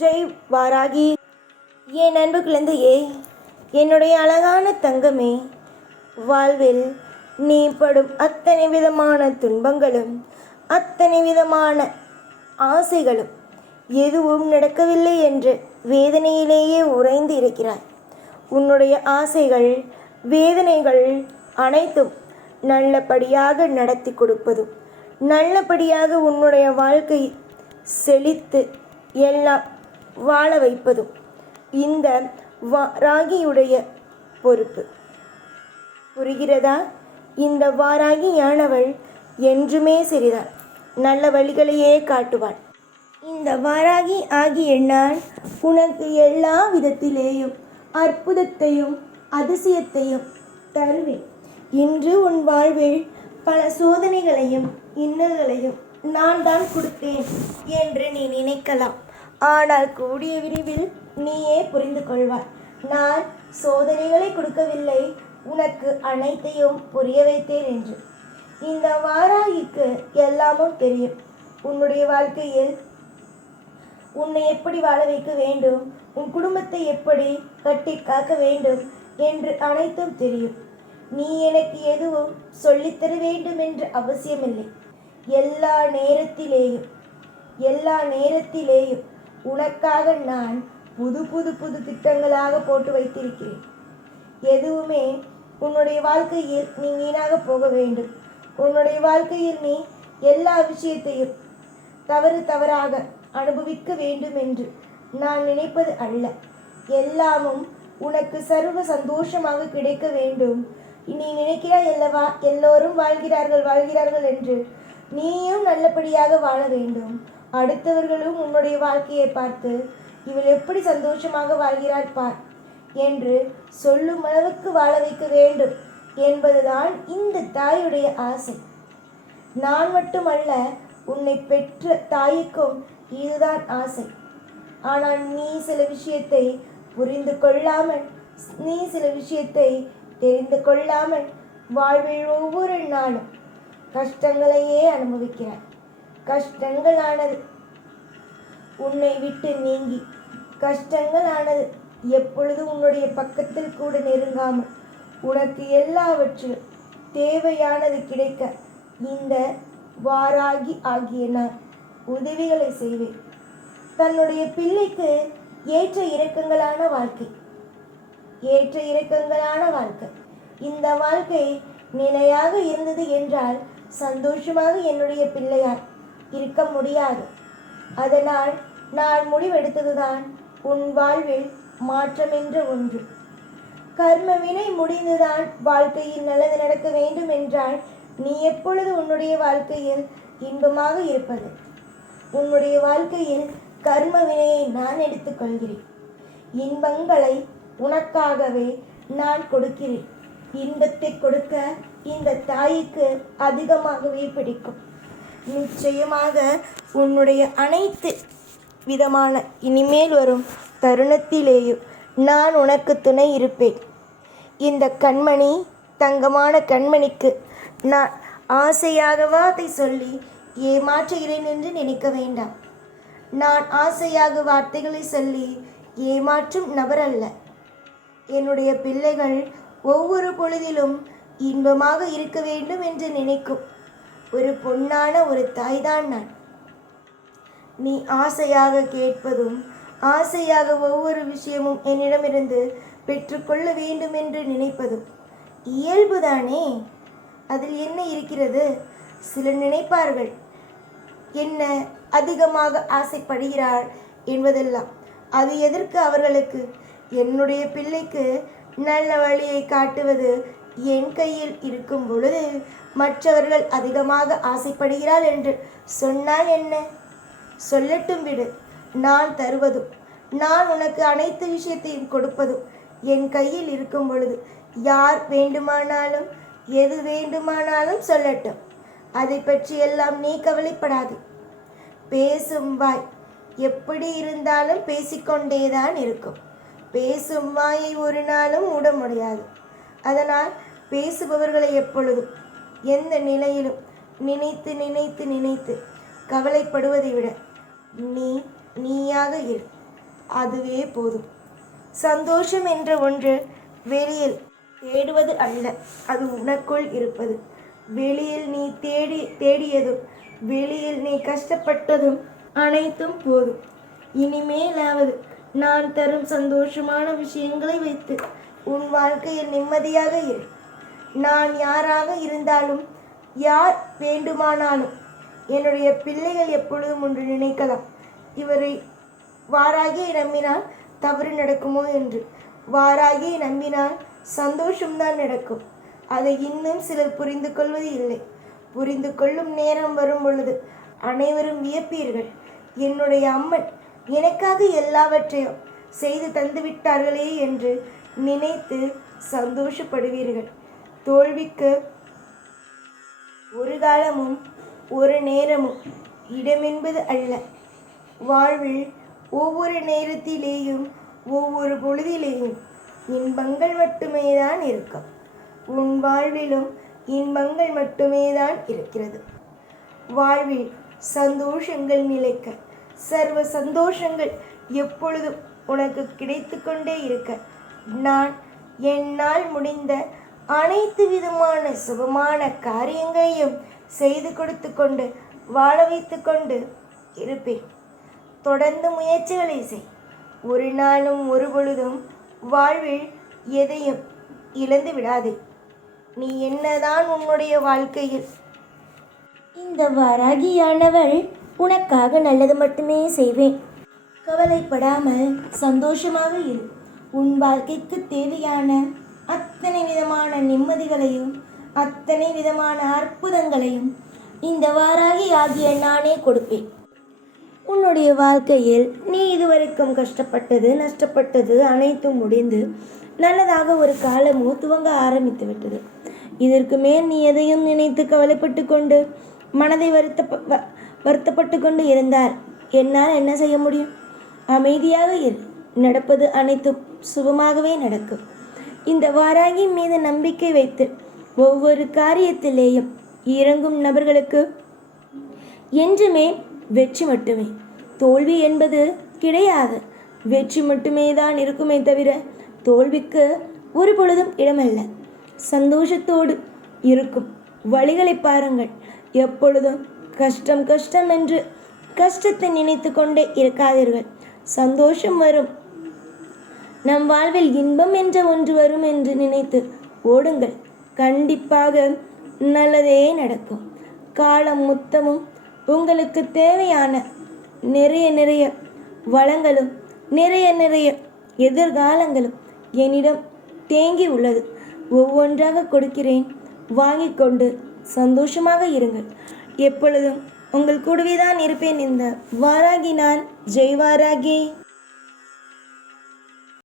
ஜெய் வாராகி. என் அன்பு குழந்தையே என்னுடைய அழகான தங்கமே வாழ்வில் நீ படும் அத்தனை விதமான துன்பங்களும் அத்தனை விதமான ஆசைகளும் எதுவும் நடக்கவில்லை என்று வேதனையிலேயே உறைந்து இருக்கிறாய். உன்னுடைய ஆசைகள் வேதனைகள் அனைத்தும் நல்லபடியாக நடத்தி கொடுப்பதும் நல்லபடியாக உன்னுடைய வாழ்க்கை செழித்து எல்லாம் வாழ வைப்பதும் இந்த வா ராகியுடைய பொறுப்பு. புரிகிறதா? இந்த வாராகியானவள் என்றுமே சரிதான் நல்ல வழிகளையே காட்டுவாள். இந்த வாராகி ஆகிய நான் உனக்கு எல்லா விதத்திலேயும் அற்புதத்தையும் அதிசயத்தையும் தருவேன். இன்று உன் வாழ்வில் பல சோதனைகளையும் இன்னல்களையும் நான் தான் கொடுத்தேன் என்று நீ நினைக்கலாம். ஆனால் கூடிய விரைவில் நீயே புரிந்து கொள்வாய். நான் சோதனைகளை கொடுக்கவில்லை உனக்கு அனைத்தையும் புரிய வைத்தேன் என்று. இந்த வாராகிக்கு எல்லாமும் தெரியும். உன்னுடைய வாழ்க்கையில் உன்னை எப்படி வாழ வைக்க வேண்டும் உன் குடும்பத்தை எப்படி கட்டி காக்க வேண்டும் என்று அனைத்தும் தெரியும். நீ எனக்கு எதுவும் சொல்லித்தர வேண்டும் என்று அவசியமில்லை. எல்லா நேரத்திலேயும் எல்லா நேரத்திலேயும் உனக்காக நான் புது புது புது திட்டங்களாக போட்டு வைத்திருக்கிறேன். எதுவுமே உன்னுடைய வாழ்க்கையில் நீ வீணாக போக வேண்டும். உன்னுடைய வாழ்க்கையில் நீ எல்லா விஷயத்தையும் தவறு தவறாக அனுபவிக்க வேண்டும் என்று நான் நினைப்பது அல்ல. எல்லாமும் உனக்கு சர்வ சந்தோஷமாக கிடைக்க வேண்டும். நீ நினைக்கிறாய் அல்லவா எல்லோரும் வாழ்கிறார்கள் வாழ்கிறார்கள் என்று நீயும் நல்லபடியாக வாழ வேண்டும். அடுத்தவர்களும் உன்னுடைய வாழ்க்கையை பார்த்து இவள் எப்படி சந்தோஷமாக வாழ்கிறாள் பார் என்று சொல்லும் அளவுக்கு வாழ வைக்க வேண்டும் என்பதுதான் இந்த தாயுடைய ஆசை. நான் மட்டுமல்ல உன்னை பெற்ற தாய்க்கும் இதுதான் ஆசை. ஆனால் நீ சில விஷயத்தை புரிந்து கொள்ளாமல் நீ சில விஷயத்தை தெரிந்து கொள்ளாமல் வாழ்வில் ஒவ்வொரு நாளும். கஷ்டங்களையே அனுபவிக்கிறாய். கஷ்டங்களானது. உன்னை விட்டு நீங்கி. கஷ்டங்களானது எப்பொழுது உன்னுடைய பக்கத்தில் கூட நெருங்காமல் உனக்கு எல்லாவற்றிலும் தேவையானது கிடைக்க இந்த வாராகி ஆகிய நான் உதவிகளை செய்வேன். தன்னுடைய பிள்ளைக்கு ஏற்ற இறக்கங்களான வாழ்க்கை. ஏற்ற இறக்கங்களான வாழ்க்கை. இந்த வாழ்க்கை நிலையாக இருந்தது என்றால் சந்தோஷமாக என்னுடைய பிள்ளையார் இருக்க முடியாது. அதனால் நான் முடிவெடுத்ததுதான் உன் வாழ்வில் மாற்றமென்ற ஒன்று. கர்ம வினை முடிந்துதான் வாழ்க்கையில் நல்லது நடக்க வேண்டும் என்றால் நீ எப்பொழுது உன்னுடைய வாழ்க்கையில் இன்பமாக இருப்பது? உன்னுடைய வாழ்க்கையில் கர்ம வினையை நான் எடுத்துக்கொள்கிறேன் இன்பங்களை உனக்காகவே நான் கொடுக்கிறேன். இன்பத்தை கொடுக்க இந்த தாய்க்கு அதிகமாகவே பிடிக்கும். நிச்சயமாக உன்னுடைய அனைத்து விதமான இனிமேல் வரும் தருணத்திலேயும் நான் உனக்கு துணை இருப்பேன். இந்த கண்மணி தங்கமான கண்மணிக்கு நான் ஆசையாகவா அதை சொல்லி ஏமாற்றுகிறேன் என்று நினைக்க வேண்டாம். நான் ஆசையாக வார்த்தைகளை சொல்லி ஏமாற்றும் நபர் அல்ல. என்னுடைய பிள்ளைகள் ஒவ்வொரு பொழுதிலும் இன்பமாக இருக்க வேண்டும் என்று நினைக்கும். ஒரு பொன்னான ஒரு தாய்தான் நான். நீ ஆசையாக கேட்பதும் ஆசையாக ஒவ்வொரு விஷயமும் என்னிடமிருந்து பெற்றுக்கொள்ள வேண்டும் என்று நினைப்பதும் இயல்புதானே? அதில் என்ன இருக்கிறது? சிலர் நினைப்பார்கள் என்ன அதிகமாக ஆசைப்படுகிறார் என்பதெல்லாம். அது எதற்கு அவர்களுக்கு? என்னுடைய பிள்ளைக்கு நல்ல வழியை காட்டுவது என் கையில் இருக்கும் பொழுது மற்றவர்கள் அதிகமாக ஆசைப்படுகிறார் என்று சொன்னால் என்ன? சொல்லட்டும் விடு. நான் தருவதும் நான் உனக்கு அனைத்து விஷயத்தையும் கொடுப்பதும் என் கையில் இருக்கும் பொழுது யார் வேண்டுமானாலும் எது வேண்டுமானாலும் சொல்லட்டும். அதை பற்றி எல்லாம் நீ கவலைப்படாது. பேசும் வாய் எப்படி இருந்தாலும் பேசிக்கொண்டேதான் இருக்கும். பேசும் வாயை ஒரு நாளும் மூட முடியாது. அதனால் பேசுபவர்களை எப்பொழுதும் எந்த நிலையிலும் நினைத்து நினைத்து நினைத்து கவலைப்படுவதை விட நீ நீயாக இரு. அதுவே போதும். சந்தோஷம் என்ற ஒன்று வெளியில் தேடுவது அல்ல அது உனக்குள் இருப்பது. வெளியில் நீ தேடி தேடியதும் வெளியில் நீ கஷ்டப்பட்டதும் அனைத்தும் போதும். இனிமேலாவது நான் தரும் சந்தோஷமான விஷயங்களை வைத்து உன் வாழ்க்கையில் நிம்மதியாக இரு. நான் யாராக இருந்தாலும் யார் வேண்டுமானாலும் என்னுடைய பிள்ளைகள் எப்பொழுதும் ஒன்று நினைக்கலாம். இவரை வாராகியை நம்பினால் தவறு நடக்குமோ என்று. வாராகியை நம்பினால் சந்தோஷம்தான் நடக்கும். அதை இன்னும் சிலர் புரிந்து கொள்வது இல்லை. புரிந்து கொள்ளும் நேரம் வரும் பொழுது அனைவரும் வியப்பீர்கள். என்னுடைய அம்மன் எனக்காக எல்லாவற்றையும் செய்து தந்துவிட்டார்களே என்று நினைத்து சந்தோஷப்படுவீர்கள். தோல்விக்கு ஒரு காலமும் ஒரு நேரமும் இடமென்பது அல்ல. வாழ்வில் ஒவ்வொரு நேரத்திலேயும் ஒவ்வொரு பொழுதிலேயும் இன்பங்கள் மட்டுமே தான் இருக்கும். உன் வாழ்விலும் இன்பங்கள் மட்டுமே தான் இருக்கிறது. வாழ்வில் சந்தோஷங்கள் நிலைக்க சர்வ சந்தோஷங்கள் எப்பொழுதும் உனக்கு கிடைத்து கொண்டே இருக்க நான் என்னால் முடிந்த அனைத்து விதமான சுபமான காரியங்களையும் செய்து கொடுத்து கொண்டு வாழ வைத்து கொண்டு இருப்பேன். தொடர்ந்து முயற்சிகளை செய். ஒரு நாளும் ஒரு பொழுதும் வாழ்வில் எதையும் இழந்து விடாதே. நீ என்னதான் உன்னுடைய வாழ்க்கையில் இந்த வராகியானவள் உனக்காக நல்லது மட்டுமே செய்வேன். கவலைப்படாமல் சந்தோஷமாக இரு. உன் வாழ்க்கைக்கு தேவையான அத்தனை விதமான நிம்மதிகளையும் அத்தனை விதமான அற்புதங்களையும் இந்த வாராகி ஆகிய நானே கொடுப்பேன். உன்னுடைய வாழ்க்கையில் நீ இதுவரைக்கும் கஷ்டப்பட்டது நஷ்டப்பட்டது அனைத்தும் முடிந்து நல்லதாக ஒரு காலமோ துவங்க ஆரம்பித்து விட்டது. இதற்கு மேல் நீ எதையும் நினைத்து கவலைப்பட்டு கொண்டு மனதை வருத்த வ- வருத்தப்பட்டு கொண்டு இருந்தார் என்னால் என்ன செய்ய முடியும்? அமைதியாக இரு. நடப்பது அனைத்தும் சுபமாகவே நடக்கும். இந்த வாராகி மீது நம்பிக்கை வைத்து ஒவ்வொரு காரியத்திலேயும் இறங்கும் நபர்களுக்கு என்றுமே வெற்றி மட்டுமே. தோல்வி என்பது கிடையாது. வெற்றி மட்டுமே தான் இருக்குமே தவிர தோல்விக்கு ஒரு பொழுதும் இடமல்ல. சந்தோஷத்தோடு இருக்கும் வழிகளை பாருங்கள். எப்பொழுதும் கஷ்டம் கஷ்டம் என்று கஷ்டத்தை நினைத்து கொண்டே இருக்காதீர்கள். சந்தோஷம் வரும் நம் வாழ்வில் இன்பம் என்ற ஒன்று வரும் என்று நினைத்து ஓடுங்கள். கண்டிப்பாக நல்லதே நடக்கும். காலம் மொத்தமும் உங்களுக்கு தேவையான நிறைய நிறைய வளங்களும் நிறைய நிறைய எதிர்காலங்களும் என்னிடம் தேங்கி உள்ளது. ஒவ்வொன்றாக கொடுக்கிறேன். வாங்கி கொண்டு சந்தோஷமாக இருங்கள். எப்பொழுதும் உங்கள் கூடவே தான் இருப்பேன். இந்த வாராகி நான் ஜெய் வாராகி